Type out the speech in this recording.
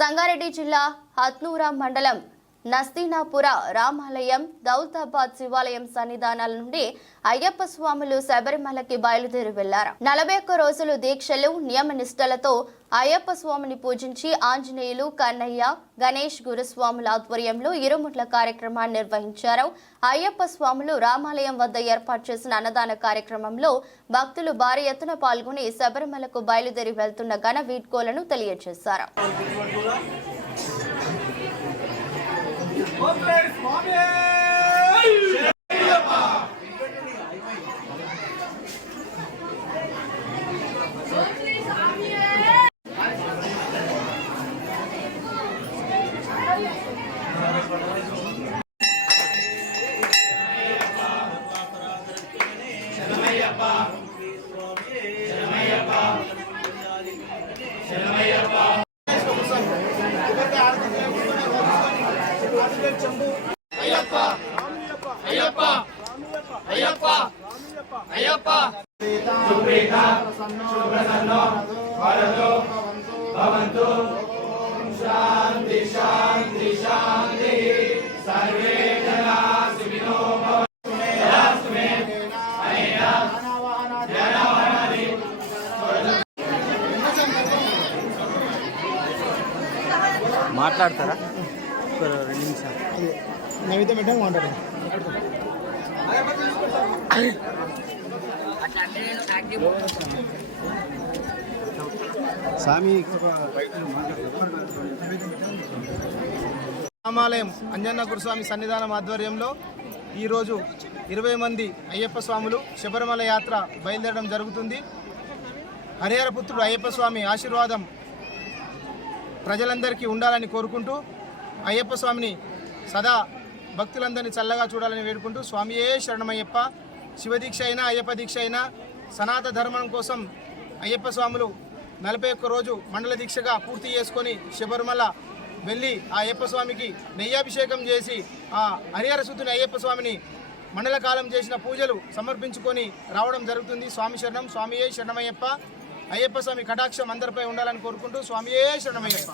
సంగారెడ్డి జిల్లా హత్నూరా మండలం నస్తీనాపుర రామాలయం దౌలతాబాద్ శివాలయం సన్నిధానాల నుండి అయ్యప్ప స్వాములు శబరిమలకి బయలుదేరి వెళ్లారు. 41 రోజులు దీక్షలు నియమ నిష్టలతో అయ్యప్ప స్వామిని పూజించి ఆంజనేయులు కన్నయ్య గణేష్ గురుస్వాముల ఆధ్వర్యంలో ఇరుముట్ల కార్యక్రమాన్ని నిర్వహించారు. అయ్యప్ప స్వాములు రామాలయం వద్ద ఏర్పాటు చేసిన అన్నదాన కార్యక్రమంలో భక్తులు భారీ ఎత్తున పాల్గొని శబరిమలకు బయలుదేరి వెళ్తున్న ఘన వీడ్కోలను తెలియజేశారు. शांति शांति शांति सर्वे जना सुखिनो మాట్లాడతారా? 2 నిమిషాలు నైవేద్యం పెట్టాము మాట్లాడదాం. రామాలయం అంజన్న గురుస్వామి సన్నిధానం ఆధ్వర్యంలో ఈరోజు 20 మంది అయ్యప్ప స్వాములు శబరిమల యాత్ర బయలుదేరడం జరుగుతుంది. హరిహరపుత్రుడు అయ్యప్ప స్వామి ఆశీర్వాదం ప్రజలందరికీ ఉండాలని కోరుకుంటూ అయ్యప్ప స్వామిని సదా భక్తులందరినీ చల్లగా చూడాలని వేడుకుంటూ స్వామియే శరణమయ్యప్ప. శివదీక్ష అయినా అయ్యప్ప దీక్ష అయినా సనాతన ధర్మం కోసం అయ్యప్ప స్వాములు 41 రోజు మండల దీక్షగా పూర్తి చేసుకొని శబరిమల వెళ్ళి ఆ అయ్యప్ప స్వామికి నెయ్యాభిషేకం చేసి ఆ హరిహర సుతుని అయ్యప్ప స్వామిని మండల కాలం చేసిన పూజలు సమర్పించుకొని రావడం జరుగుతుంది. స్వామి శరణం, స్వామియే శరణమయ్యప్ప. అయ్యప్ప స్వామి కటాక్షం అందరిపై ఉండాలని కోరుకుంటూ స్వామియే శరణమయ్యప్ప.